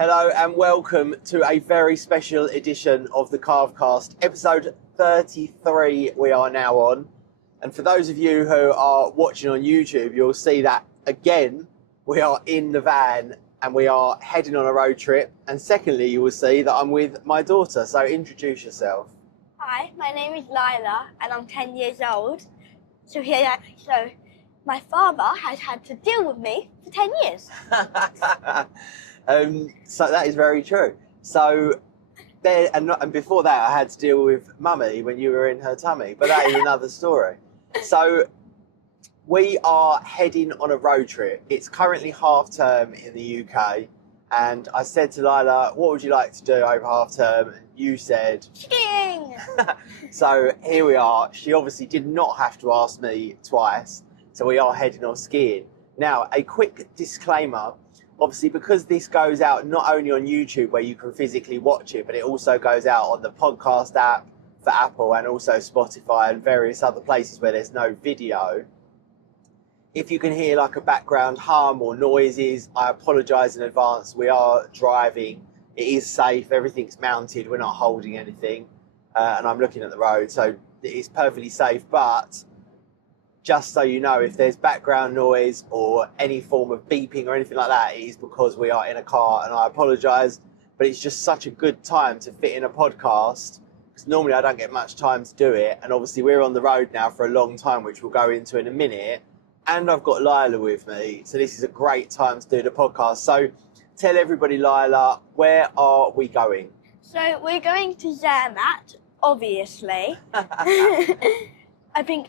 Hello and welcome to a very special edition of the CarveCast, episode 33 we are now on. And for those of you who are watching on YouTube, you'll see that again, we are in the van and we are heading on a road trip. And secondly, you will see that I'm with my daughter, so introduce yourself. Hi, my name is Lyla and I'm 10 years old. So my father has had to deal with me for 10 years. So that is very true. So there, and before that, I had to deal with Mummy when you were in her tummy, but that is another story. So we are heading on a road trip. It's currently half term in the UK, and I said to Lyla, "What would you like to do over half term?" And you said, "Skiing." So here we are. She obviously did not have to ask me twice. So we are heading on skiing. Now, a quick disclaimer. Obviously, because this goes out not only on YouTube where you can physically watch it, but it also goes out on the podcast app for Apple and also Spotify and various other places where there's no video. If you can hear like a background hum or noises, I apologise in advance. We are driving. It is safe. Everything's mounted. We're not holding anything. And I'm looking at the road, so it's perfectly safe. But just so you know, if there's background noise or any form of beeping or anything like that, it is because we are in a car, and I apologise, but it's just such a good time to fit in a podcast, because normally I don't get much time to do it, and obviously we're on the road now for a long time, which we'll go into in a minute, and I've got Lyla with me, so this is a great time to do the podcast. So tell everybody, Lyla, where are we going? So we're going to Zermatt, obviously. I think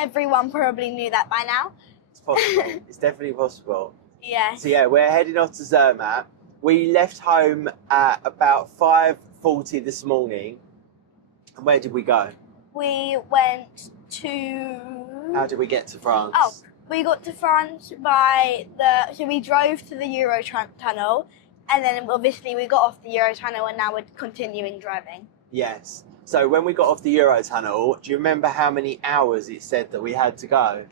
everyone probably knew that by now. It's possible. It's definitely possible. Yeah. So yeah, we're heading off to Zermatt. We left home at about 5:40 this morning. And where did we go? We went to... How did we get to France? Oh, we got to France so we drove to the Eurotunnel, and then obviously we got off the Eurotunnel and now we're continuing driving. Yes. So when we got off the Eurotunnel, do you remember how many hours it said that we had to go?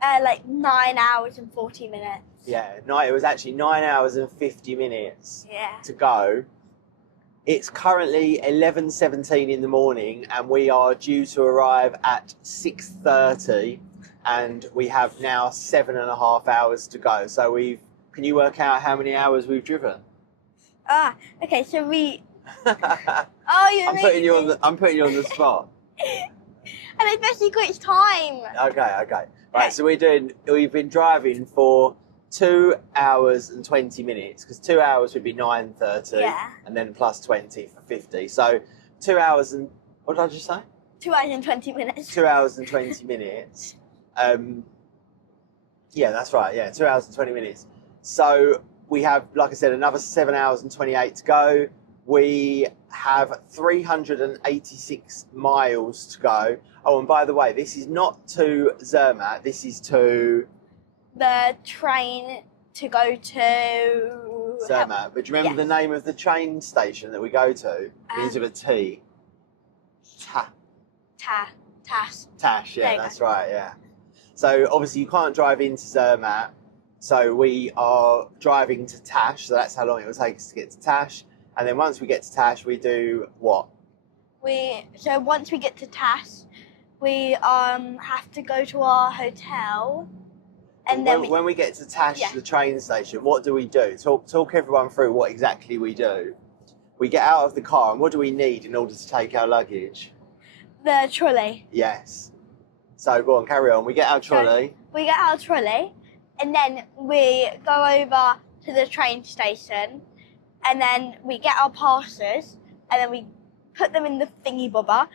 Like 9 hours and 40 minutes. Yeah, it was actually 9 hours and 50 minutes to go. It's currently 11:17 in the morning and we are due to arrive at 6:30, and we have now 7.5 hours to go. So can you work out how many hours we've driven? Okay, so we... I'm putting you on the spot. And especially quick time. Okay. Right, so we've been driving for 2 hours and 20 minutes, because 2 hours would be 9:30, and then plus 20 for 50. So 2 hours and, what did I just say? 2 hours and 20 minutes. 2 hours and 20 minutes. Yeah, that's right. Yeah, 2 hours and 20 minutes. So we have, like I said, another 7 hours and 28 to go. We have 386 miles to go. Oh, and by the way, this is not to Zermatt. This is to... the train to go to... Zermatt. But do you remember the name of the train station that we go to? Begins with a T. Täsch, yeah, that's right, yeah. So obviously you can't drive into Zermatt. So we are driving to Täsch. So that's how long it will take us to get to Täsch. And then once we get to Täsch, we do what? So once we get to Täsch, we have to go to our hotel, and then when we get to Täsch, the train station, what do we do? Talk everyone through what exactly we do. We get out of the car, and what do we need in order to take our luggage? The trolley. Yes. So go on, carry on. We get our trolley. So we get our trolley, and then we go over to the train station. And then we get our passes, and then we put them in the thingy bobber,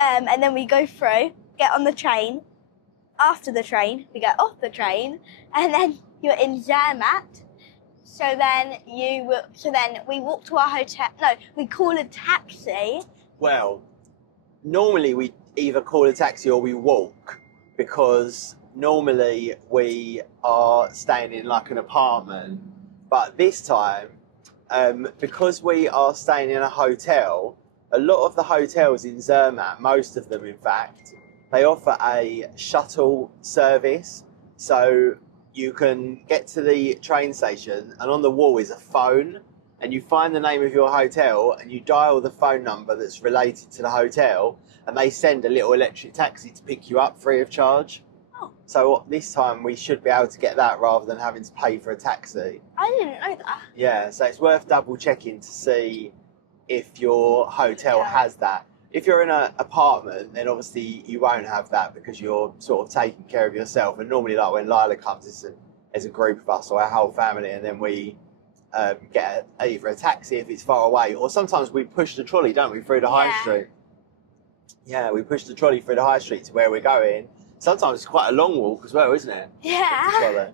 and then we go through, get on the train. After the train, we get off the train, and then you're in Zermatt. So then we walk to our hotel. No, we call a taxi. Well, normally we either call a taxi or we walk, because normally we are staying in like an apartment. But this time, because we are staying in a hotel, a lot of the hotels in Zermatt, most of them in fact, they offer a shuttle service. So you can get to the train station, and on the wall is a phone, and you find the name of your hotel, and you dial the phone number that's related to the hotel, and they send a little electric taxi to pick you up free of charge. Oh. So this time we should be able to get that rather than having to pay for a taxi. I didn't know that. Yeah, so it's worth double checking to see if your hotel has that. If you're in an apartment, then obviously you won't have that because you're sort of taking care of yourself. And normally, like when Lyla comes, it's a group of us or our whole family, and then we get either a taxi if it's far away, or sometimes we push the trolley, don't we, through the high street? Yeah, we push the trolley through the high street to where we're going. Sometimes it's quite a long walk as well, isn't it? Yeah.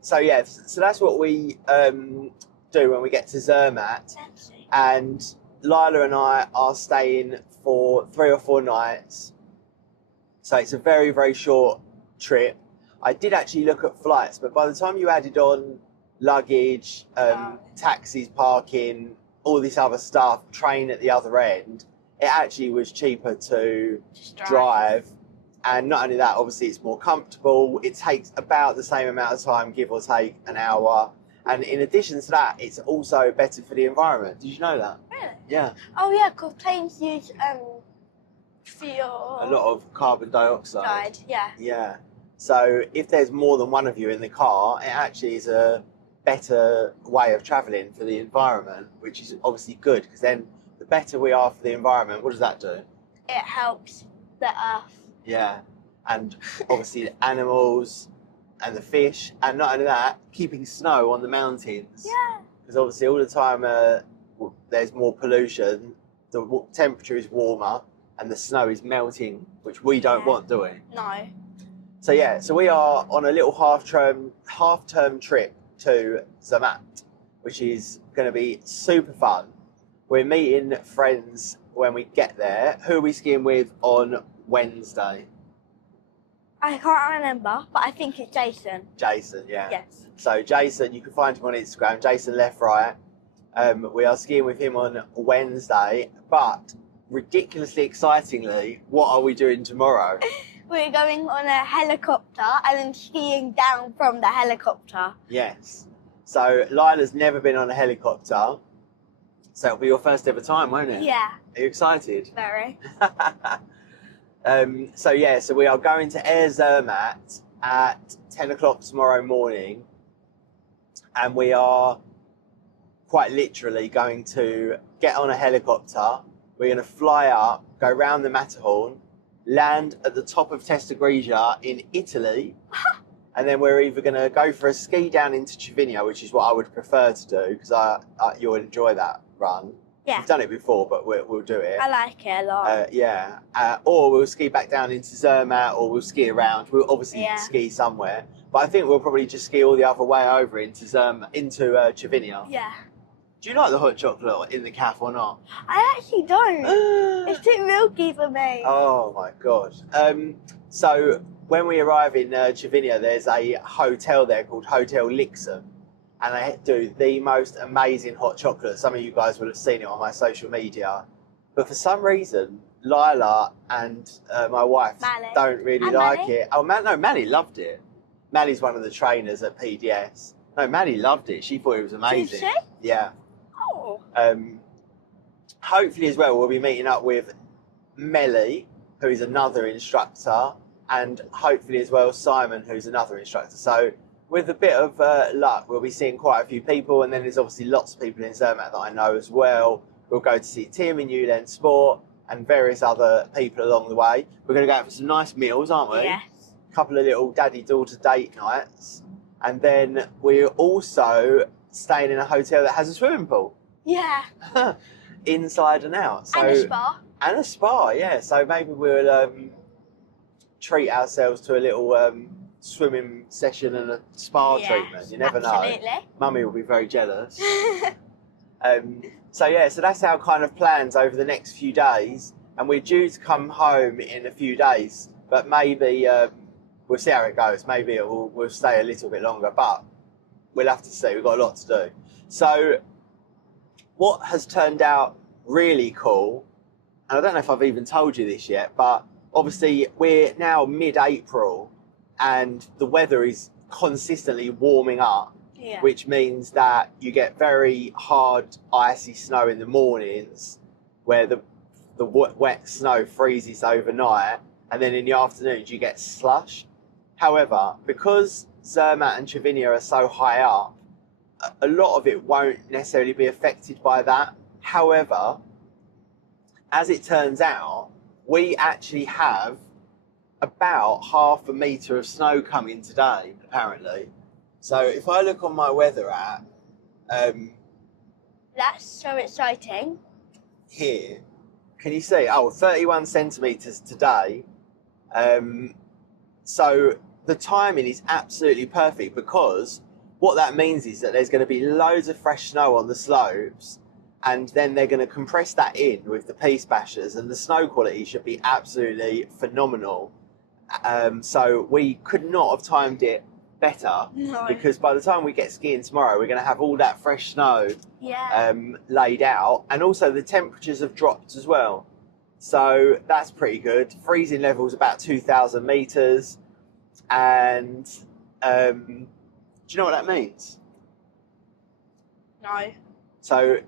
So that's what we do when we get to Zermatt. And Lyla and I are staying for 3 or 4 nights. So it's a very, very short trip. I did actually look at flights, but by the time you added on luggage, taxis, parking, all this other stuff, train at the other end, it actually was cheaper to drive. And not only that, obviously it's more comfortable. It takes about the same amount of time, give or take an hour. And in addition to that, it's also better for the environment. Did you know that? Really? Yeah. Oh yeah, because planes use fuel. A lot of carbon dioxide. Yeah. Yeah. So if there's more than one of you in the car, it actually is a better way of travelling for the environment, which is obviously good, because then the better we are for the environment, what does that do? It helps the earth. Yeah. And obviously the animals and the fish, and not only that, keeping snow on the mountains. Yeah. Because obviously all the time there's more pollution, the temperature is warmer, and the snow is melting, which we don't want, do we? No. So we are on a little half-term trip to Zermatt, which is going to be super fun. We're meeting friends when we get there. Who are we skiing with on Wednesday? I can't remember, but I think it's Jason. Jason, yeah. Yes. So Jason, you can find him on Instagram, Jason Left Right. We are skiing with him on Wednesday, but ridiculously excitingly, what are we doing tomorrow? We're going on a helicopter and then skiing down from the helicopter. Yes. So Lyla's never been on a helicopter, so it'll be your first ever time, won't it? Yeah. Are you excited? Very. So we are going to Air Zermatt at 10 o'clock tomorrow morning, and we are quite literally going to get on a helicopter. We're going to fly up, go round the Matterhorn, land at the top of Testa Grigia in Italy, and then we're either going to go for a ski down into Cervinia, which is what I would prefer to do, because you'll enjoy that run. Yeah. We've done it before, but we'll do it. I like it a lot. Or we'll ski back down into Zermatt, or we'll ski around. We'll obviously ski somewhere, but I think we'll probably just ski all the other way over into Cervinia. Yeah. Do you like the hot chocolate in the cafe or not? I actually don't. It's too milky for me. Oh my god. So when we arrive in Cervinia, there's a hotel there called Hotel Lixum, and they do the most amazing hot chocolate. Some of you guys will have seen it on my social media, but for some reason, Lyla and my wife don't really like it. Oh, Manny loved it. Manny's one of the trainers at PDS. No, Manny loved it. She thought it was amazing. Did she? Yeah. Oh. Hopefully as well, we'll be meeting up with Melly, who is another instructor, and hopefully as well Simon, who's another instructor. So with a bit of luck, we'll be seeing quite a few people, and then there's obviously lots of people in Zermatt that I know as well. We'll go to see Tim in ULEN Sport and various other people along the way. We're going to go out for some nice meals, aren't we? Yes. A couple of little daddy-daughter date nights. And then we're also staying in a hotel that has a swimming pool. Yeah. Inside and out. So, and a spa. And a spa, yeah. So maybe we'll treat ourselves to a little swimming session and a spa treatment. You never know. Mummy will be very jealous. So that's our kind of plans over the next few days. And we're due to come home in a few days. But maybe we'll see how it goes. Maybe we'll stay a little bit longer. But we'll have to see. We've got a lot to do. So what has turned out really cool, and I don't know if I've even told you this yet, but obviously we're now mid-April and the weather is consistently warming up, Yeah. which means that you get very hard, icy snow in the mornings, where the wet snow freezes overnight, and then in the afternoons you get slush. However, because Zermatt and Trevinia are so high up, a lot of it won't necessarily be affected by that. However, as it turns out, we actually have about 0.5 metre of snow coming today, apparently. So if I look on my weather app, That's so exciting. here, can you see? 31 centimetres today. So the timing is absolutely perfect, because what that means is that there's going to be loads of fresh snow on the slopes, and then they're going to compress that in with the Peace Bashers, and the snow quality should be absolutely phenomenal. So we could not have timed it better, No. because by the time we get skiing tomorrow, we're going to have all that fresh snow Yeah. laid out, and also the temperatures have dropped as well. So that's pretty good. Freezing levels about 2,000 metres, and do you know what that means? No. So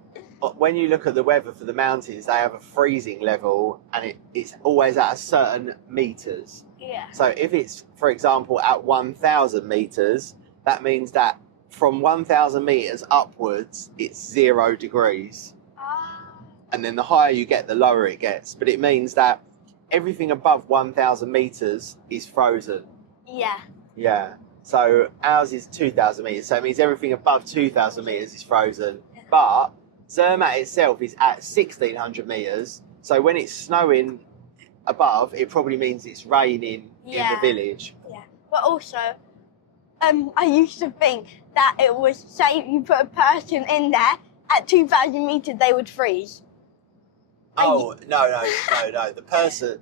when you look at the weather for the mountains, they have a freezing level, and it's always at a certain metres. Yeah. So if it's, for example, at 1,000 metres, that means that from 1,000 metres upwards, it's 0 degrees. And then the higher you get, the lower it gets. But it means that everything above 1,000 metres is frozen. Yeah. Yeah. So ours is 2,000 metres. So it means everything above 2,000 metres is frozen. But Zermatt itself is at 1,600 metres. So when it's snowing above, it probably means it's raining in the village. Yeah. But also, I used to think that it was, say you put a person in there, at 2,000 metres they would freeze. Oh, no. The person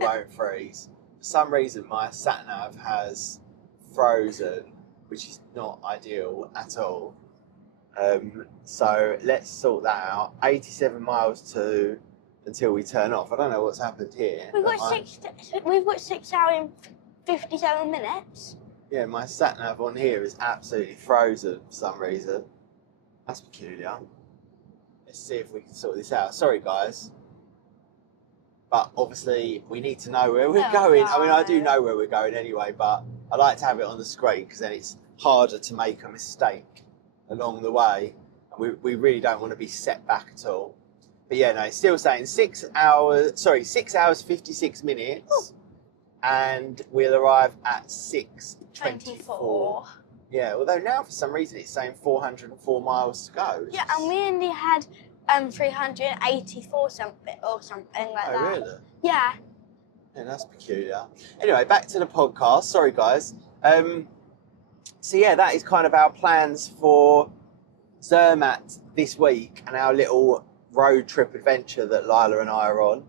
won't freeze. For some reason, my sat-nav has frozen, which is not ideal at all. So let's sort that out. 87 miles until we turn off. I don't know what's happened here. We've got 6 hours and 57 minutes. Yeah, my sat-nav on here is absolutely frozen for some reason. That's peculiar. Let's see if we can sort this out. Sorry, guys. But obviously, we need to know where we're going. I mean, I do know where we're going anyway, but I like to have it on the screen, because then it's harder to make a mistake along the way. We really don't want to be set back at all. But yeah, no, it's still saying 6 hours, 56 minutes, and we'll arrive at 6:24. Yeah, although now for some reason it's saying 404 miles to go. Yeah, and we only had 384 something or something like that. Oh, really? Yeah. Yeah, that's peculiar. Anyway, back to the podcast. Sorry, guys. So yeah, that is kind of our plans for Zermatt this week, and our little road trip adventure that Lyla and I are on.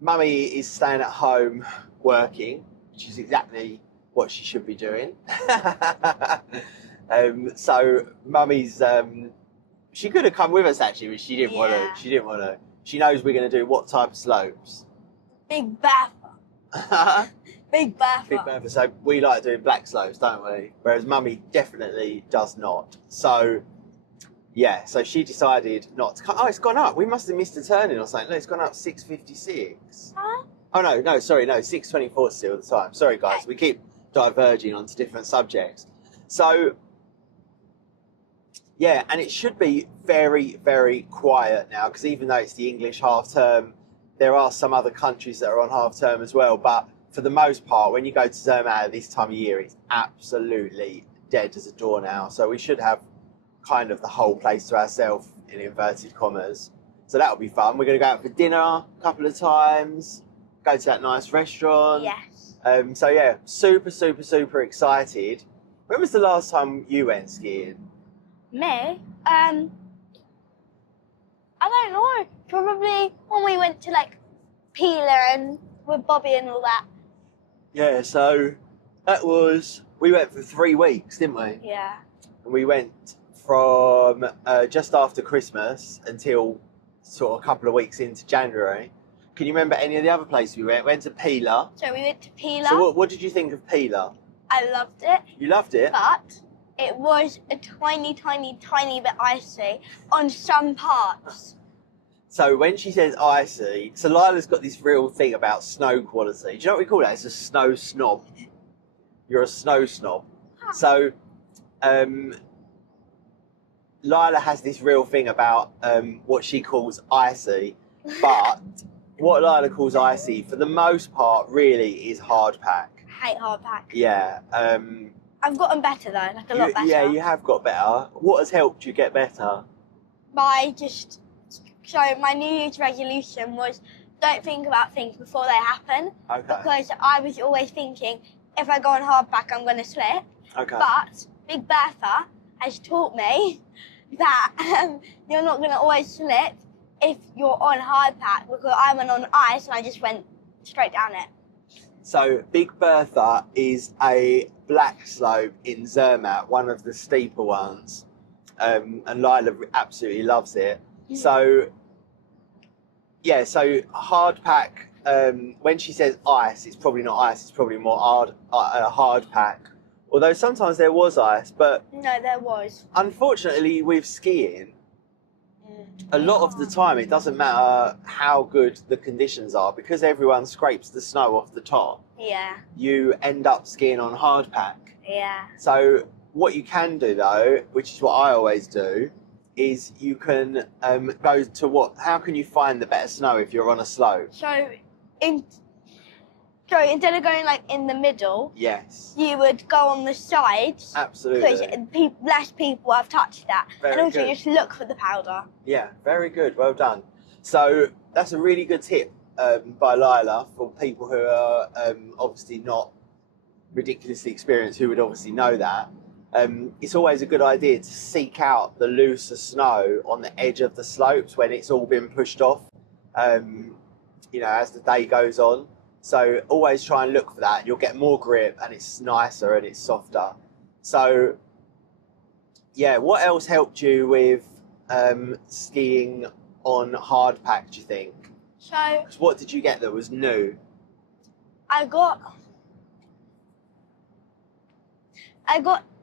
Mummy is staying at home working, which is exactly what she should be doing. So Mummy's she could have come with us actually, but she didn't want to. She didn't want to. She knows we're going to do what type of slopes? Big Bertha. Big Bertha. Big Bertha. So we like doing black slopes, don't we? Whereas Mummy definitely does not. So yeah, so she decided not to come. Oh, it's gone up. We must have missed a turning or something. No, it's gone up 6:56. Huh? Oh no, sorry, 6:24 still at the time. Sorry guys, we keep diverging onto different subjects. So yeah, and it should be very, very quiet now, because even though it's the English half term, there are some other countries that are on half term as well. But for the most part, when you go to Zermatt at this time of year, it's absolutely dead as a door now. So we should have kind of the whole place to ourselves, in inverted commas. So that'll be fun. We're going to go out for dinner a couple of times, go to that nice restaurant. Yes. So yeah, super, super, super excited. When was the last time you went skiing? Me? I don't know. Probably when we went to like Peeler and with Bobby and all that. Yeah, so that was, we went for 3 weeks, didn't we? Yeah. And we went from just after Christmas until sort of a couple of weeks into January. Can you remember any of the other places we went? Went to Peeler. So we went to Peeler. So what did you think of Peeler? I loved it, You loved it? but it was a tiny, tiny, tiny bit icy on some parts. So when she says icy, so Lila's got this real thing about snow quality. Do you know what we call that? It's a snow snob. You're a snow snob. So Lyla has this real thing about what she calls icy, but what Lyla calls icy, for the most part, really is hard pack. I hate hard pack. Yeah. I've gotten better though, like a lot better. Yeah, you have got better. What has helped you get better? So my New Year's resolution was don't think about things before they happen. Okay. Because I was always thinking if I go on hardback I'm going to slip. Okay. But Big Bertha has taught me that you're not going to always slip if you're on hardpack, because I went on ice and I just went straight down it. So Big Bertha is a black slope in Zermatt, one of the steeper ones, and Lyla absolutely loves it. So, yeah, so hard pack, when she says ice, it's probably not ice, it's probably more hard pack. Although sometimes there was ice, but... No, there was. Unfortunately, with skiing, a lot of the time it doesn't matter how good the conditions are, because everyone scrapes the snow off the top. Yeah. You end up skiing on hard pack. Yeah. So what you can do though, which is what I always do, is you can go to how can you find the better snow if you're on a slope? So instead of going like in the middle, Yes. you would go on the sides. Absolutely. Because less people have touched that. Very and also good. just look for the powder. Yeah, very good. Well done. So that's a really good tip by Lyla for people who are obviously not ridiculously experienced, who would obviously know that. It's always a good idea to seek out the looser snow on the edge of the slopes when it's all been pushed off, as the day goes on. So always try and look for that, and you'll get more grip, and it's nicer and it's softer. So, yeah, what else helped you with skiing on hard pack, do you think? So 'Cause what did you get that was new? I got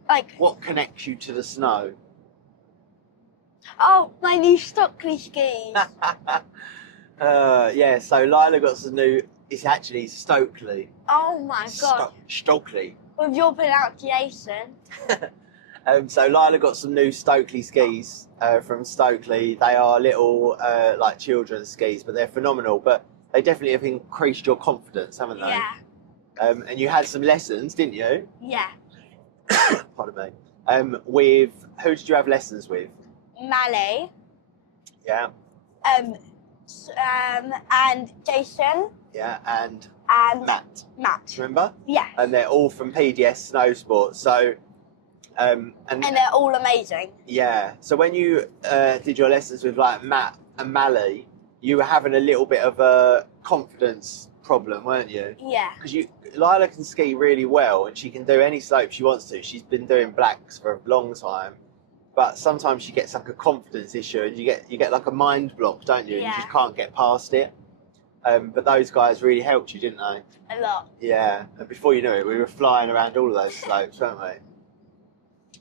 like, What connects you to the snow? oh, my new Stockley skis. Yeah, so Lyla got some new... It's actually Stokely. Oh my god. Stokely. With your pronunciation. So Lyla got some new Stokely skis from Stokely. They are little like children's skis, but they're phenomenal. But they definitely have increased your confidence, haven't they? Yeah. And you had some lessons, didn't you? Yeah. Pardon me. With who did you have lessons with? Mally. Yeah. And Jason. Yeah, and Matt. Remember? Yeah. And they're all from PDS Snow Sports. So, and they're all amazing. yeah. So when you did your lessons with like Matt and Mally, you were having a little bit of a confidence problem, weren't you? Yeah. Because Lyla can ski really well, and she can do any slope she wants to. She's been doing blacks for a long time, but sometimes she gets like a confidence issue, and you get like a mind block, don't you? Yeah. You just can't get past it. But those guys really helped you, didn't they? A lot. Yeah, and before you knew it, we were flying around all of those slopes, weren't we?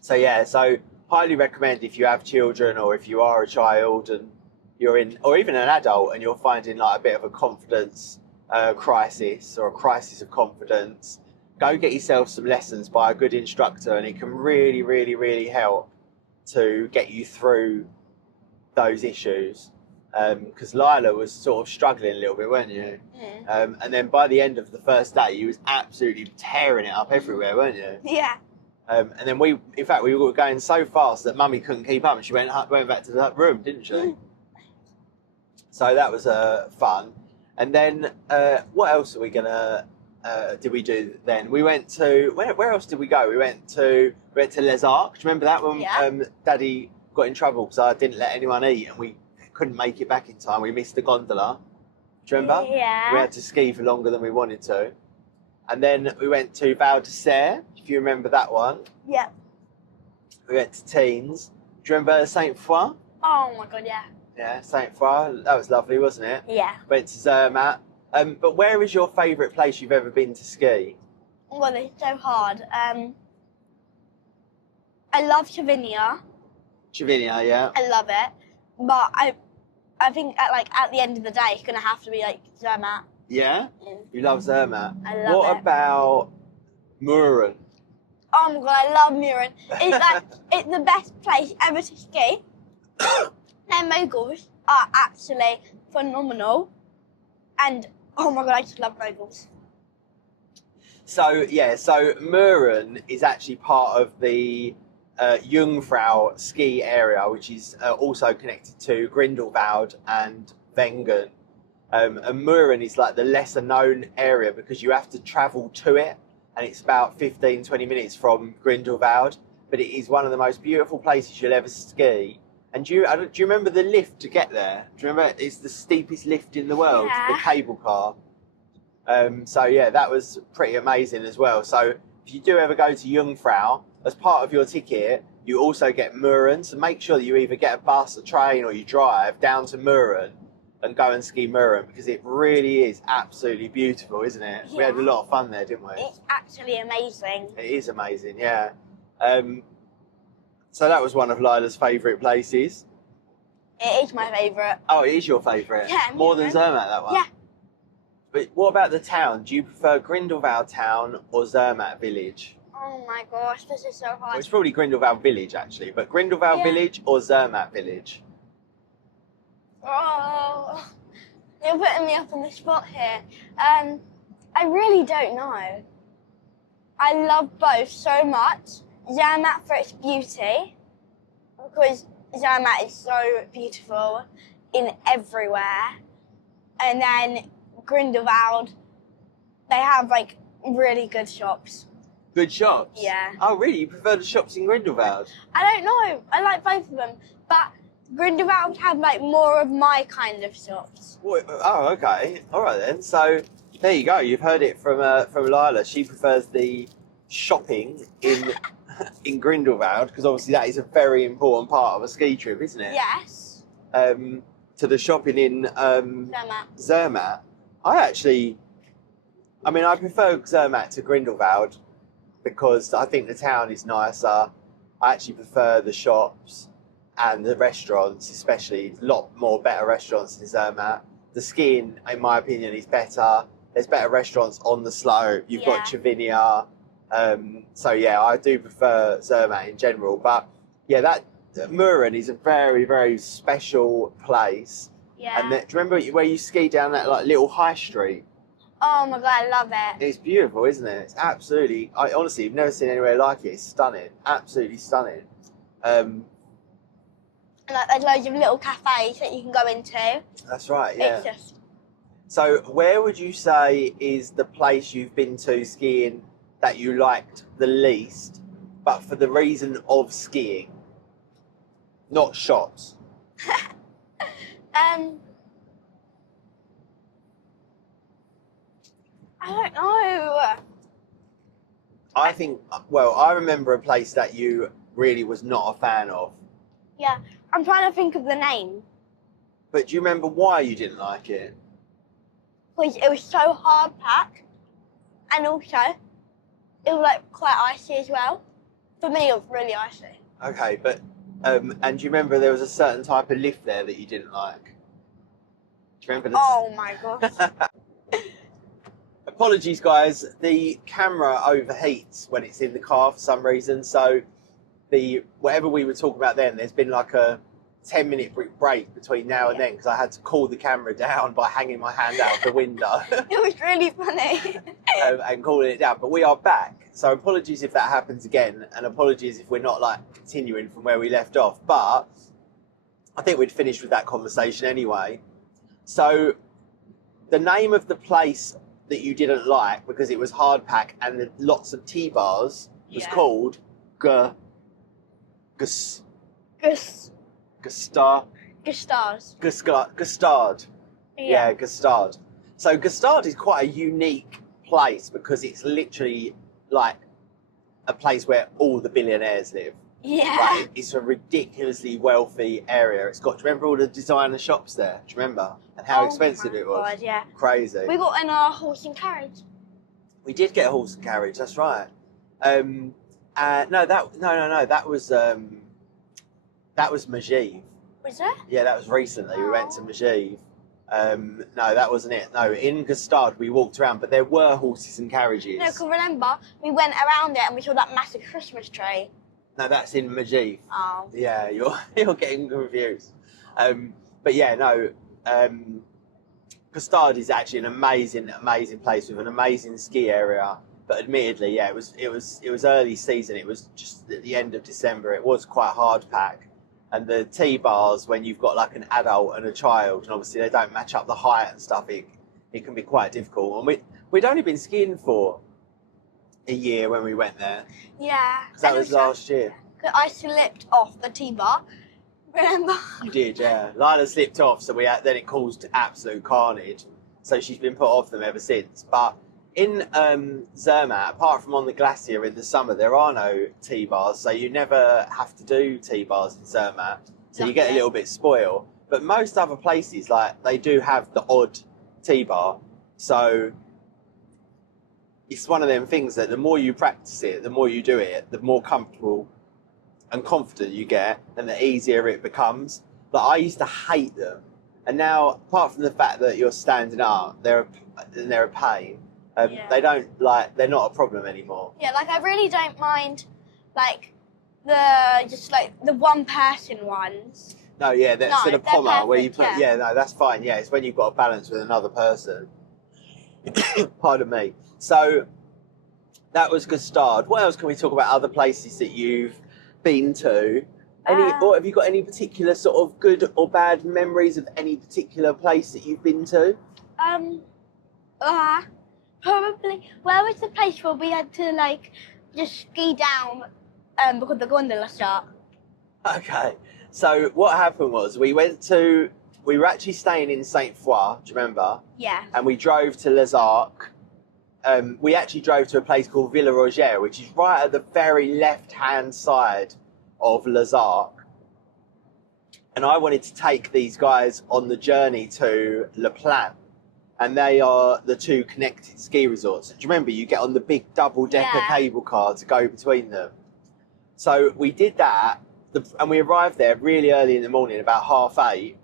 So yeah, so highly recommend if you have children, or if you are a child and you're in, or even an adult, and you're finding like a bit of a confidence crisis, or a crisis of confidence, go get yourself some lessons by a good instructor, and it can really, really, really help to get you through those issues. Because Lyla was sort of struggling a little bit, weren't you? Mm. And then by the end of the first day, you was absolutely tearing it up everywhere, weren't you? Yeah. And then we were going so fast that Mummy couldn't keep up, and she went back to the room, didn't she? Mm. So that was fun. And then what else are we gonna did we do then? We went to where else did we go? We went to Les Arcs. Do you remember that when Yeah. Daddy got in trouble because I didn't let anyone eat, and we couldn't make it back in time. We missed the gondola. Do you remember? Yeah. We had to ski for longer than we wanted to. And then we went to Val d'Isère, if you remember that one. Yeah. We went to Teens. Do you remember Saint Foy? Oh my god, yeah. Yeah, Saint Foy. That was lovely, wasn't it? Yeah. Went to Zermatt. But where is your favourite place you've ever been to ski? Oh God, it's so hard. I love Chavinia. Chavinia, yeah. I love it, but I think at the end of the day, it's gonna have to be like Zermatt. Yeah? You love Zermatt. I love What it. about Muren? Oh my God, I love Muren. It's the best place ever to ski. Their moguls are absolutely phenomenal, and oh my God, I just love moguls. So Muren is actually part of the Jungfrau ski area, which is also connected to Grindelwald and Wengen. And Muren is like the lesser known area because you have to travel to it, and it's about 15-20 minutes from Grindelwald, but it is one of the most beautiful places you'll ever ski. And do you remember the lift to get there? Do you remember it's the steepest lift in the world, Yeah. the cable car? So yeah, that was pretty amazing as well. So if you do ever go to Jungfrau, as part of your ticket, you also get Muren. So make sure that you either get a bus, a train, or you drive down to Muren and go and ski Muren, because it really is absolutely beautiful, isn't it? Yeah. We had a lot of fun there, didn't we? It's actually amazing. It is amazing, yeah. So that was one of Lila's favourite places. It is my favourite. Oh, it is your favourite? Yeah, More than Muren. Zermatt, that one? Yeah. But what about the town? Do you prefer Grindelwald town or Zermatt village? Oh my gosh, this is so Well, hard. it's probably Grindelwald village, actually. But Grindelwald Yeah. village or Zermatt village? Oh, you're putting me up on the spot here. I really don't know. I love both so much. Zermatt for its beauty, because Zermatt is so beautiful in everywhere. And then Grindelwald, they have like really good shops. Good shops? Yeah. Oh, really? You prefer the shops in Grindelwald? I don't know. I like both of them, but Grindelwald have like more of my kind of shops. Oh, okay. All right then. So there you go. You've heard it from Lyla. She prefers the shopping in Grindelwald, because obviously that is a very important part of a ski trip, isn't it? Yes. To the shopping in Zermatt. I prefer Zermatt to Grindelwald because I think the town is nicer. I actually prefer the shops and the restaurants, especially. A lot more better restaurants in Zermatt. The skiing, in my opinion, is better. There's better restaurants on the slope. You've got Chavinia. So yeah, I do prefer Zermatt in general. But yeah, that Muren is a very, very special place. Yeah. And do you remember where you ski down that like little high street? Oh my God, I love it. It's beautiful, isn't it? It's absolutely. I honestly have never seen anywhere like it. It's stunning, absolutely stunning. And like, there's loads of little cafes that you can go into. That's right. Yeah. It's just So, where would you say is the place you've been to skiing that you liked the least, but for the reason of skiing, not shots? I don't know. I think. Well, I remember a place that you really was not a fan of. Yeah, I'm trying to think of the name. But do you remember why you didn't like it? Because it was so hard packed, and also it was like quite icy as well. For me, it was really icy. Okay, but and do you remember there was a certain type of lift there that you didn't like? Do you remember this? Oh my gosh. Apologies, guys. The camera overheats when it's in the car for some reason. So whatever we were talking about then, there's been like a 10-minute break between now and then because I had to cool the camera down by hanging my hand out the window. It was really funny. And cooling it down. But we are back. So apologies if that happens again, and apologies if we're not like continuing from where we left off. But I think we'd finished with that conversation anyway. So the name of the place that you didn't like because it was hard pack and lots of T-bars was called Gustard. Yeah, Gustard. So Gustard is quite a unique place because it's literally like a place where all the billionaires live. Yeah. Like, it's a ridiculously wealthy area. It's got, do you remember all the designer shops there? Do you remember? And how expensive it was? God, yeah. Crazy. We got in our horse and carriage. We did get a horse and carriage. That's right. No, that was Majiv. Was it? Yeah, that was recently. We went to Majiv. No, that wasn't it. No, in Gstaad we walked around, but there were horses and carriages. No, because remember, we went around it and we saw that massive Christmas tree. No, that's in Majiv. Oh. Yeah, you're getting confused. But yeah, no. Gstaad is actually an amazing place with an amazing ski area. But admittedly, yeah, it was early season. It was just at the end of December. It was quite hard pack, and the T-bars when you've got like an adult and a child, and obviously they don't match up the height and stuff. It can be quite difficult. And we'd only been skiing for a year when we went there. Yeah. Because that was last year. I slipped off the T-bar. Remember? You did, yeah. Lyla slipped off, so then it caused absolute carnage. So she's been put off them ever since. But in Zermatt, apart from on the glacier in the summer, there are no T-bars, so you never have to do T-bars in Zermatt. So you get a little bit spoiled. But most other places, like, they do have the odd T-bar. So it's one of them things that the more you practice it, the more you do it, the more comfortable and confident you get, and the easier it becomes. But I used to hate them, and now, apart from the fact that you're standing up, they're a pain. They don't they're not a problem anymore. Yeah, like I really don't mind, like the one person ones. No, yeah, that's the pommer perfect, where you put. Yeah, no, that's fine. Yeah, it's when you've got to balance with another person. Pardon me. So that was Gstaad. What else can we talk about? Other places that you've been to? Or have you got any particular sort of good or bad memories of any particular place that you've been to? Probably. Where was the place where we had to like just ski down because the gondola start? Okay. So what happened was we were actually staying in Saint Foy, do you remember? Yeah. And we drove to Les Arcs. We actually drove to a place called Villa Roger, which is right at the very left-hand side of Les Arcs. And I wanted to take these guys on the journey to Le Plan. And they are the two connected ski resorts. Do you remember? You get on the big double-decker cable car to go between them. So we did that, and we arrived there really early in the morning, about 8:30.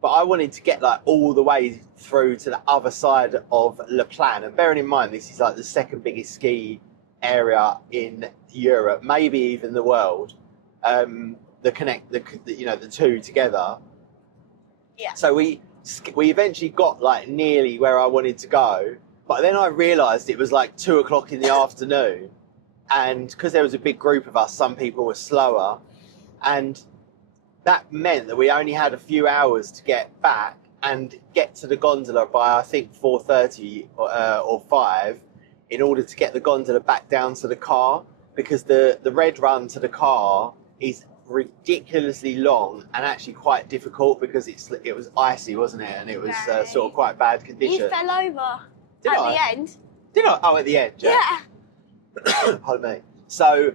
But I wanted to get like all the way through to the other side of Le Plan. And bearing in mind, this is like the second biggest ski area in Europe, maybe even the world. The two together. Yeah. So we eventually got like nearly where I wanted to go, but then I realised it was like 2:00 in the afternoon, and because there was a big group of us, some people were slower, and that meant that we only had a few hours to get back and get to the gondola by I think 4:30 or 5 in order to get the gondola back down to the car, because the red run to the car is ridiculously long and actually quite difficult because it was icy, wasn't it? And it was sort of quite bad condition. You fell over Did at I? the end. Did I? Oh, at the end, yeah. Pardon me. So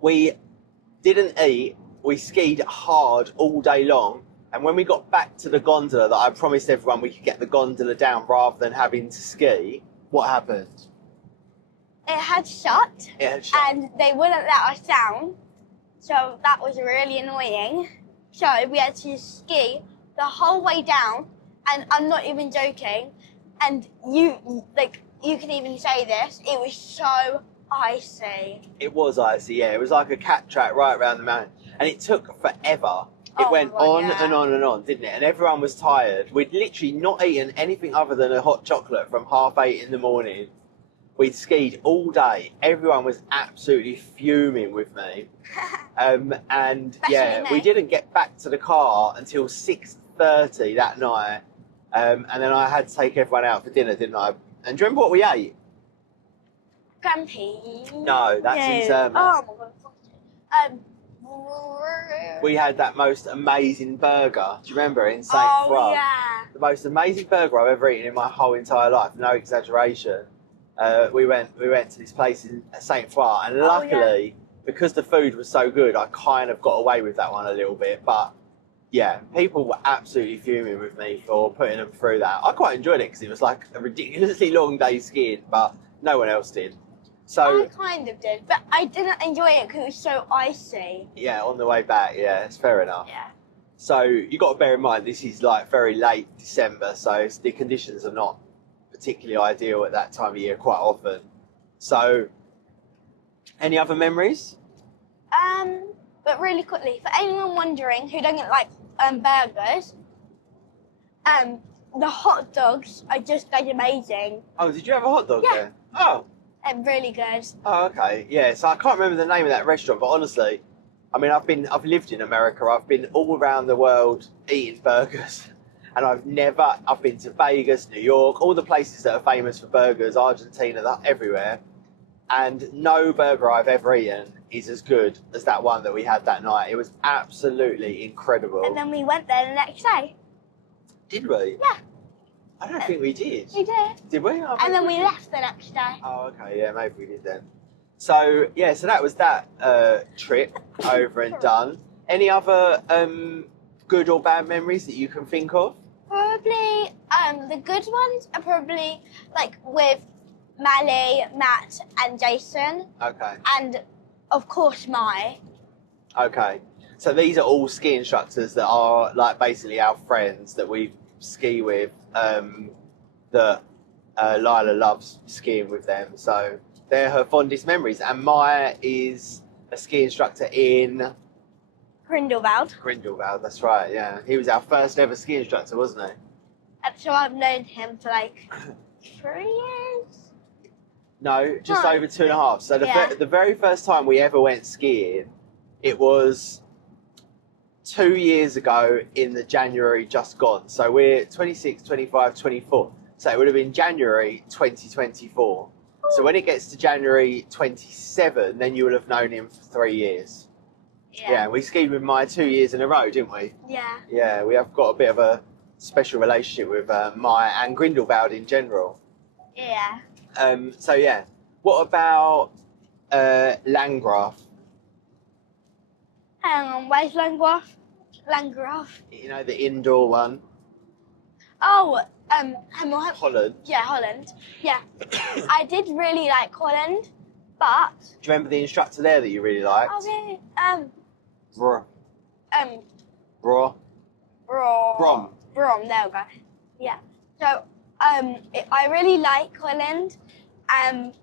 we didn't eat. We skied hard all day long. And when we got back to the gondola that I promised everyone we could get the gondola down rather than having to ski, what happened? It had shut. It had shut. And they wouldn't let us down. So that was really annoying. So we had to ski the whole way down, and I'm not even joking. And you can even say this, it was so icy. It was icy, yeah. It was like a cat track right around the mountain. And it took forever. It went on and on and on, didn't it? And everyone was tired. We'd literally not eaten anything other than a hot chocolate from 8:30 in the morning. We'd skied all day. Everyone was absolutely fuming with me. We didn't get back to the car until 6:30 that night. And then I had to take everyone out for dinner, didn't I? And do you remember what we ate? Grumpy. No, that's in Zermatt. Oh my god. We had that most amazing burger. Do you remember in Saint Foy? Oh yeah. The most amazing burger I've ever eaten in my whole entire life. No exaggeration. We went to this place in Saint Foy, and luckily, because the food was so good, I kind of got away with that one a little bit. But yeah, people were absolutely fuming with me for putting them through that. I quite enjoyed it because it was like a ridiculously long day skiing, but No one else did. I So, kind of did, but I didn't enjoy it because it was so icy. yeah, on the way back, yeah, it's fair enough. Yeah. So you got to bear in mind this is like very late December, so the conditions are not particularly ideal at that time of year quite often. So, any other memories? But really quickly, for anyone wondering who doesn't like burgers, the hot dogs are just like amazing. Oh, did you have a hot dog Yeah. there? Oh, They're really good. oh, okay, yeah. So I can't remember the name of that restaurant, but honestly, I mean, I've lived in America. I've been all around the world eating burgers, and I've been to Vegas, New York, all the places that are famous for burgers, Argentina, everywhere. And no burger I've ever eaten is as good as that one that we had that night. It was absolutely incredible. And then we went there the next day. Did we? Yeah. I don't think we did. We did. Did we? And then we left the next day. Oh, okay. Yeah, maybe we did then. So, yeah, so that was that trip over and done. Any other good or bad memories that you can think of? Probably, the good ones are probably like with Mally, Matt, and Jason, Okay. and of course Mai. Okay. So these are all ski instructors that are like basically our friends that we ski with. That Lyla loves skiing with them. So they're her fondest memories. And Maya is a ski instructor in Grindelwald. Grindelwald. That's right. Yeah, he was our first ever ski instructor, wasn't he? And so I've known him for like 3 years. No, just No. over 2.5. So Yeah. the very first time we ever went skiing, it was 2 years ago in the January just gone. So we're 26, 25, 24. So it would have been January 2024. So when it gets to January 27, then you will have known him for 3 years. Yeah, we skied with Maya 2 years in a row, didn't we? Yeah. Yeah, we have got a bit of a special relationship with Maya and Grindelwald in general. Yeah. So yeah, what about Landgraf? Hang on, where's Landgraf? Landgraf. You know, the indoor one, Oh, Hamilton. Holland. Yeah, Holland. Yeah. I did really like Holland, but Do you remember the instructor there that you really liked? okay, Bro. Brom. Brom. There we go. Yeah. So, I really like Holland,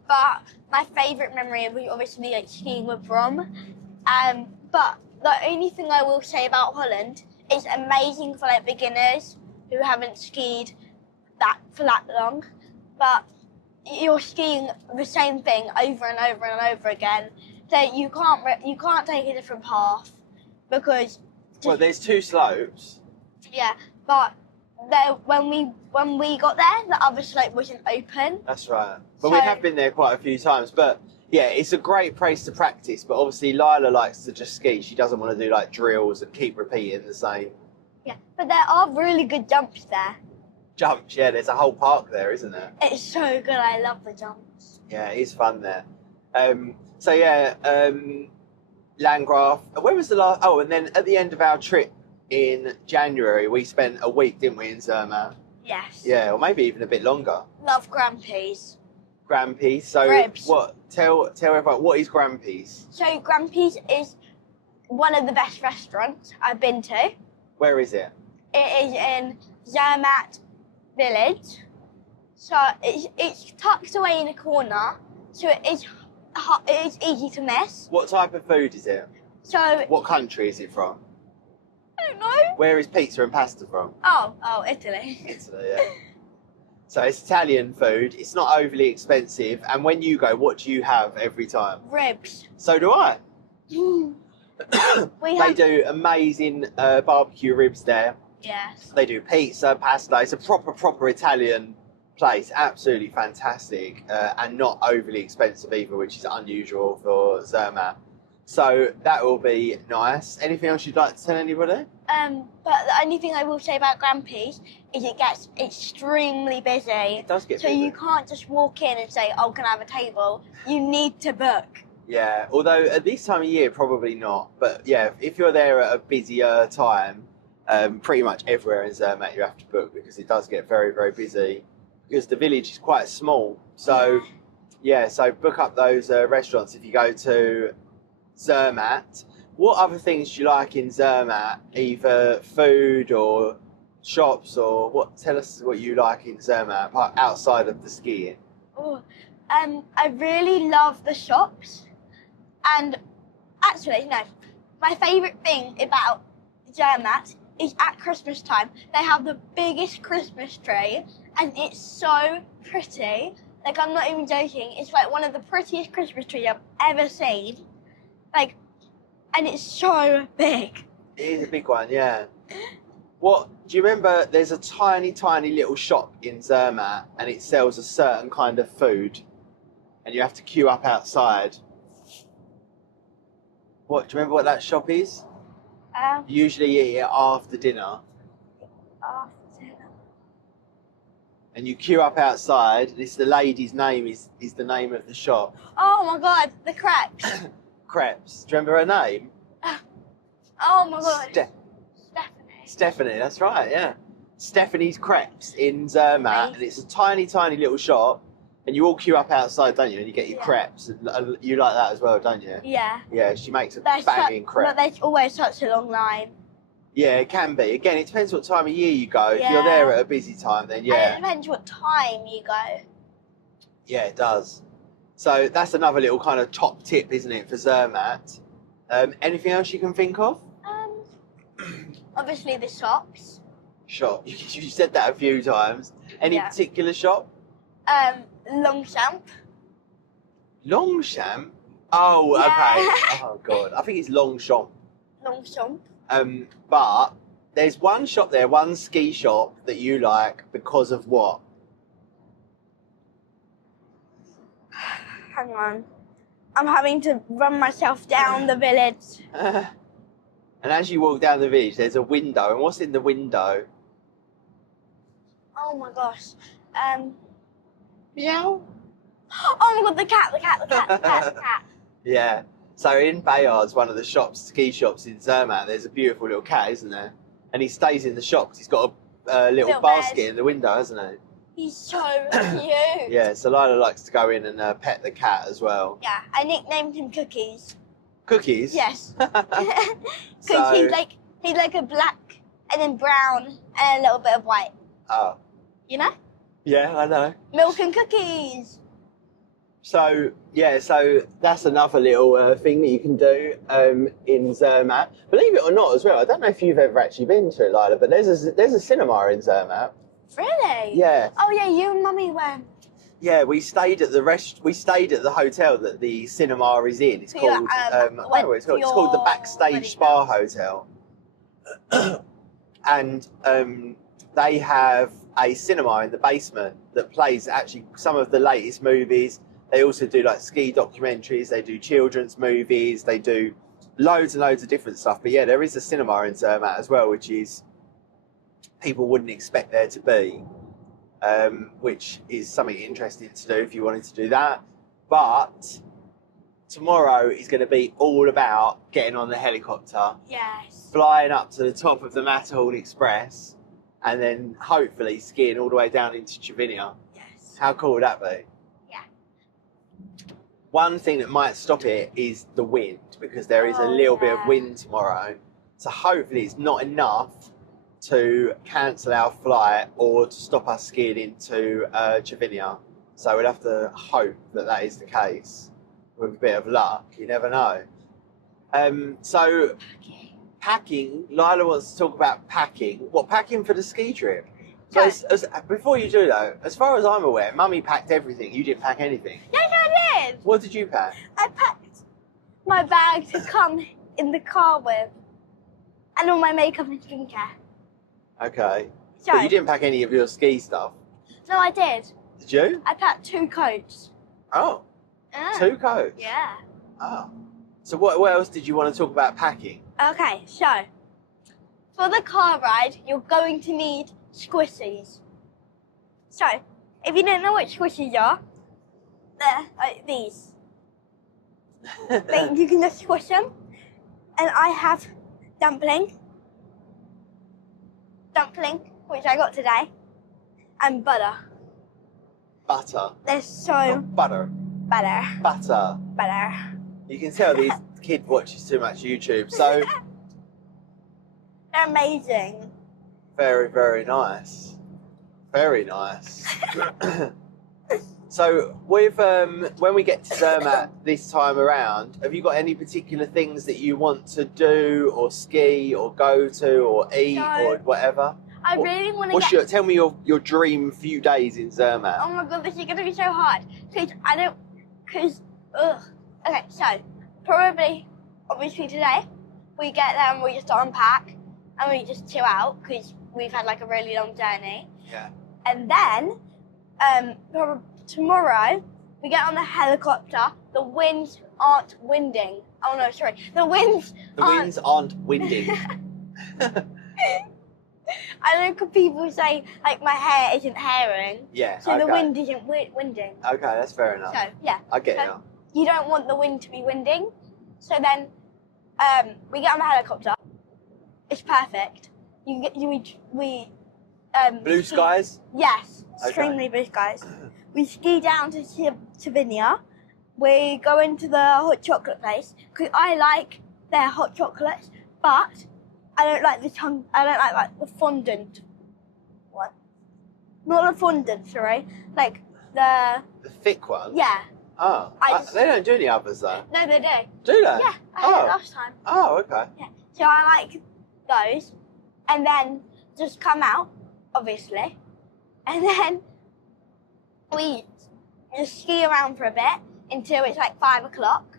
but my favourite memory was obviously like skiing with Brom. But the only thing I will say about Holland is amazing for like beginners who haven't skied for that long. But you're skiing the same thing over and over and over again, so you can't take a different path because. Well, there's 2 slopes. Yeah, but there, when we got there, the other slope wasn't open. That's right. But we So- have been there quite a few times. But yeah, it's a great place to practice. But obviously, Lyla likes to just ski. She doesn't want to do like drills and keep repeating the same Yeah, but there are really good jumps there. jumps. Yeah, there's a whole park there, isn't there? It's so good. I love the jumps. Yeah, it is fun there. So yeah, Landgraf. When was the last? Oh, and then at the end of our trip in January, we spent a week, didn't we, in Zermatt? Yes. Yeah, or maybe even a bit longer. Love Grampy's. Grampy's. So Ribs. what? Tell everyone, what is Grampy's? So Grampy's is one of the best restaurants I've been to. Where is it? It is in Zermatt Village. So it's tucked away in a corner. So it is easy to miss. What type of food is it? So What country is it from? I don't know. Where is pizza and pasta from? Oh, Italy. Italy, yeah. So it's Italian food. It's not overly expensive. And when you go, what do you have every time? Ribs. So do I. We They have. do amazing barbecue ribs there. Yes. They do pizza, pasta. It's a proper Italian place. Absolutely fantastic. And not overly expensive either, which is unusual for Zermatt. So that will be nice. Anything else you'd like to tell anybody? But the only thing I will say about Grampy's is it gets extremely busy. It does get So busy. you can't just walk in and say, "Oh, can I have a table?" You need to book. Yeah, although at this time of year, probably not. But yeah, if you're there at a busier time, pretty much everywhere in Zermatt you have to book because it does get very, very busy because the village is quite small. So Yeah, so book up those restaurants if you go to Zermatt. What other things do you like in Zermatt? Either food or shops, or what? Tell us what you like in Zermatt outside of the skiing. Oh, I really love the shops, and actually, no, my favourite thing about Zermatt is at Christmas time they have the biggest Christmas tree, and it's so pretty. Like, I'm not even joking. It's like one of the prettiest Christmas trees I've ever seen. Like, and it's so big. It is a big one, yeah. What do you remember? There's a tiny, tiny little shop in Zermatt, and it sells a certain kind of food, and you have to queue up outside. What do you remember? What that shop is? Usually eat it after dinner. After dinner. And you queue up outside. This the lady's name is the name of the shop. Oh my god, the crepes. Crepes. Do you remember her name? Oh my god. Stephanie. Stephanie, that's right, yeah. Stephanie's Crepes in Zermatt, and it's a tiny, tiny little shop, and you all queue up outside, don't you? And you get your crepes. And you like that as well, don't you? Yeah. Yeah, she makes a banging crepe. But there's always such a long line. Yeah, it can be. Again, it depends what time of year you go. Yeah. If you're there at a busy time, then yeah. And it depends what time you go. Yeah, it does. So that's another little kind of top tip, isn't it, for Zermatt? Anything else you can think of? Obviously the shops. Shop. You said that a few times. Any particular shop? Longchamp. Longchamp? Oh, Yeah. okay. Oh, God. I think it's Longchamp. Longchamp. But there's one shop there, one ski shop that you like because of what? Hang on. I'm having to run myself down the village. And as you walk down the village, there's a window. And what's in the window? Oh my gosh. Meow. Oh my god, the cat. Yeah. So in Bayard's, one of the shops, ski shops in Zermatt, there's a beautiful little cat, isn't there? And he stays in the shop because he's got a little basket bed in the window, hasn't he? He's so cute. Yeah, so Lyla likes to go in and pet the cat as well. Yeah, I nicknamed him Cookies. Cookies? Yes. Because he's like a black and then brown and a little bit of white. Oh. You know? Yeah, I know. Milk and cookies. So, yeah, so that's another little thing that you can do in Zermatt. Believe it or not as well, I don't know if you've ever actually been to it, Lyla, but there's a cinema in Zermatt. Really? Yeah. Oh yeah, you and Mummy went. Yeah, we stayed at the hotel that the cinema is in. It's called it's called the Backstage Spa Hotel. And they have a cinema in the basement that plays actually some of the latest movies. They also do like ski documentaries, they do children's movies, they do loads and loads of different stuff. But yeah, there is a cinema in Zermatt as well, which is people wouldn't expect there to be, which is something interesting to do if you wanted to do that. But tomorrow is going to be all about getting on the helicopter, Yes. flying up to the top of the Matterhorn Express, and then hopefully skiing all the way down into Cervinia. Yes. How cool would that be? Yeah. One thing that might stop it is the wind, because there is a little bit of wind tomorrow. So hopefully it's not enough to cancel our flight or to stop us skiing into Cervinia. So we'll have to hope that that is the case. With a bit of luck, you never know. So packing, Lyla wants to talk about packing. What, packing for the ski trip? So before you do though, as far as I'm aware, Mummy packed everything. You didn't pack anything. Yes, I did. What did you pack? I packed my bag to come in the car with, and all my makeup and skincare. Okay. So, But you didn't pack any of your ski stuff. No, I did. Did you? I packed 2 coats. Oh, 2 coats. Yeah. Oh. So what else did you want to talk about packing? Okay, so for the car ride, you're going to need squishies. So, if you don't know what squishies are, they're like these. You can just squish them. And I have dumpling, which I got today, and butter. Butter. They're so... Not butter. Better. Butter. Better. You can tell these kid watches too much YouTube. So They're amazing. very, very nice. Very nice. So with when we get to Zermatt this time around, have you got any particular things that you want to do or ski or go to or eat or whatever? I really want to get... Tell me your dream few days in Zermatt. Oh my god, this is going to be so hard. Okay, so probably, obviously today, we get there and we just unpack and we just chill out because we've had like a really long journey. Yeah. And then, tomorrow, we get on the helicopter. The winds aren't winding. Oh no, sorry. The winds aren't winding. I know because people say, like, my hair isn't hairing. Yeah, so the wind isn't winding. Okay, that's fair enough. So, yeah. I get it now. You don't want the wind to be winding. So then, we get on the helicopter. It's perfect. Blue skies? Yes, extremely blue skies. We ski down to Slovenia. We go into the hot chocolate place because I like their hot chocolates, but I don't like the fondant one. Not the fondant, sorry. Like the thick one? Yeah. Oh, they don't do any others though. No, they do. Do they? Yeah, I had it last time. Oh, okay. Yeah. So I like those, and then just come out, obviously, and then we just ski around for a bit until it's like 5 o'clock,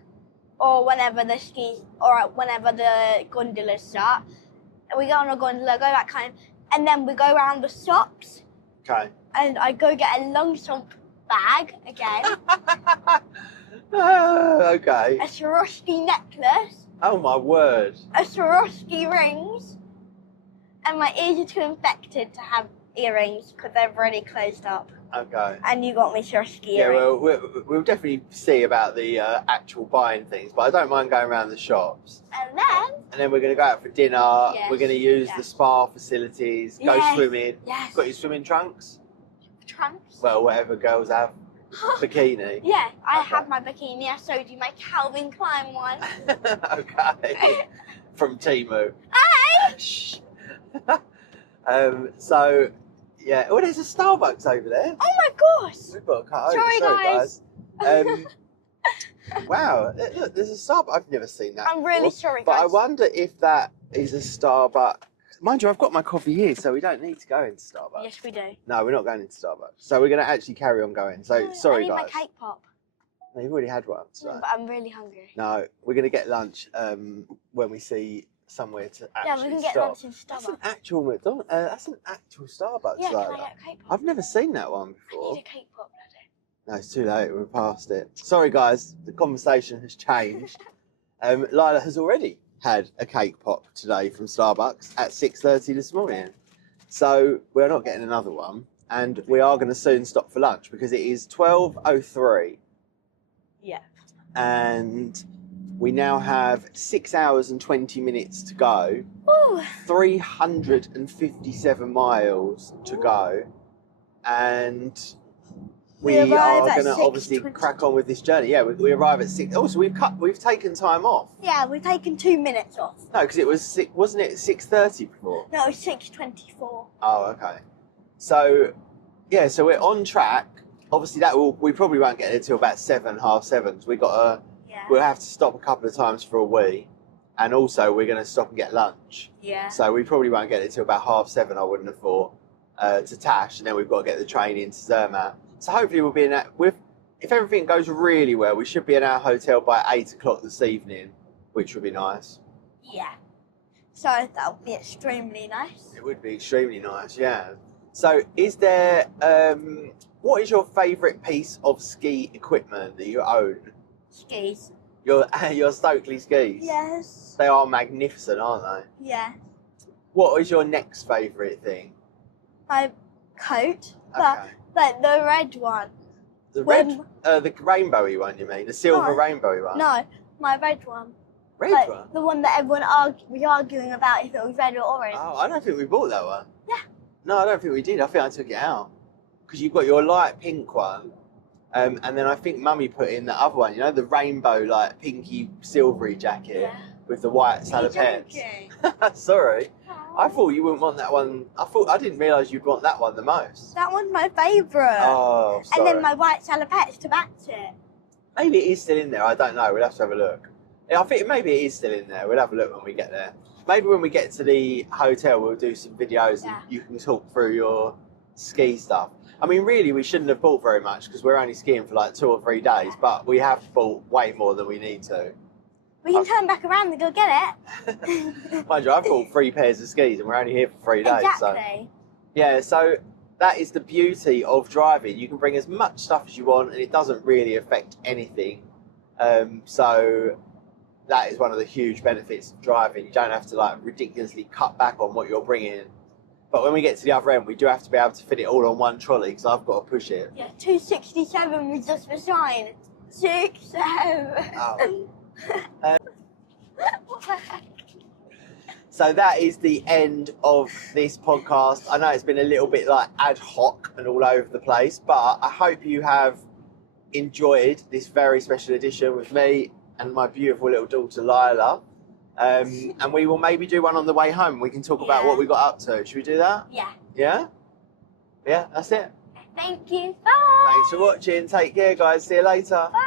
or whenever the gondolas start. And we go on a gondola, go back home, and then we go around the shops. Okay. And I go get a long swamp bag again. Okay. A Swarovski necklace. Oh my word. A Swarovski rings. And my ears are too infected to have earrings because they've already closed up. Okay. And you got me Swarovski earrings. Yeah, well, we'll definitely see about the actual buying things, but I don't mind going around the shops. And then we're going to go out for dinner. Yes, we're going to use the spa facilities, go swimming. Yes. Got your swimming trunks? Trunks? Well, whatever girls have. Bikini. Yeah, I have my bikini. I showed you my Calvin Klein one. Okay. From Temu. Hey! Shh. So, yeah. Oh, there's a Starbucks over there. Oh my gosh. We've got to cut over. Sorry guys. Wow, look, there's a Starbucks. I've never seen that. I'm really sorry, guys. But I wonder if that is a Starbucks. Mind you, I've got my coffee here, so we don't need to go into Starbucks. Yes, we do. No, we're not going into Starbucks. So we're going to actually carry on going. So, sorry, I guys. need my cake pop. No, you've already had one. So. No, but I'm really hungry. No, we're going to get lunch when we see somewhere to actually Yeah, we can get lunch in Starbucks. That's an actual McDonald's. That's an actual Starbucks. Yeah, can I get a cake pop? I've never seen that one before. I need a cake pop, Daddy. No, it's too late. We're past it. Sorry, guys. The conversation has changed. Lyla has already had a cake pop today from Starbucks at 6:30 this morning. So we're not getting another one. And we are going to soon stop for lunch because it is 12:03. Yeah. And we now have 6 hours and 20 minutes to go. Ooh. 357 miles to go. And we are going to obviously crack on with this journey. Yeah, we arrive at 6. Also, we've taken time off. Yeah, we've taken 2 minutes off. No, because it was wasn't it 6:30 before? No, it was 6:24. Oh, okay. So, yeah, so we're on track. Obviously, we probably won't get there till about 7, half 7. We'll have to stop a couple of times for a wee, and also we're going to stop and get lunch. Yeah. So we probably won't get there till about half 7. I wouldn't have thought to Täsch, and then we've got to get the train into Zermatt. So hopefully we'll be in that. If everything goes really well, we should be in our hotel by 8 o'clock this evening, which would be nice. Yeah. So that would be extremely nice. It would be extremely nice, yeah. So is there, what is your favourite piece of ski equipment that you own? Skis. Your Stokely skis? Yes. They are magnificent, aren't they? Yeah. What is your next favourite thing? My coat. Okay. Like the red one. The rainbowy one, you mean? The silver rainbowy one? No, my red one. Red one? The one that everyone was arguing about if it was red or orange. Oh, I don't think we bought that one. Yeah. No, I don't think we did. I think I took it out. Because you've got your light pink one, And then I think Mummy put in the other one, you know, the rainbow, like pinky silvery jacket with the white salopettes. Sorry. I thought you wouldn't want that one. I didn't realise you'd want that one the most. That one's my favourite. Oh, sorry. And then my white salopettes to match it. Maybe it is still in there. I don't know. We'll have to have a look. Yeah, I think maybe it is still in there. We'll have a look when we get there. Maybe when we get to the hotel, we'll do some videos and you can talk through your ski stuff. I mean, really, we shouldn't have bought very much because we're only skiing for like 2 or 3 days, but we have bought way more than we need to. We can turn back around and go get it. Mind you, I've bought 3 pairs of skis and we're only here for 3 days. Exactly. So. Yeah, so that is the beauty of driving. You can bring as much stuff as you want and it doesn't really affect anything. So that is one of the huge benefits of driving. You don't have to like ridiculously cut back on what you're bringing. But when we get to the other end, we do have to be able to fit it all on one trolley because I've got to push it. Yeah, 267 was just for sign. 67. Oh. So that is the end of this podcast. I know it's been a little bit like ad hoc and all over the place, but I hope you have enjoyed this very special edition with me and my beautiful little daughter Lyla. And we will maybe do one on the way home. We can talk about what we got up to. Should we do that? Yeah. Yeah? Yeah, that's it. Thank you. Bye. Thanks for watching. Take care, guys. See you later. Bye.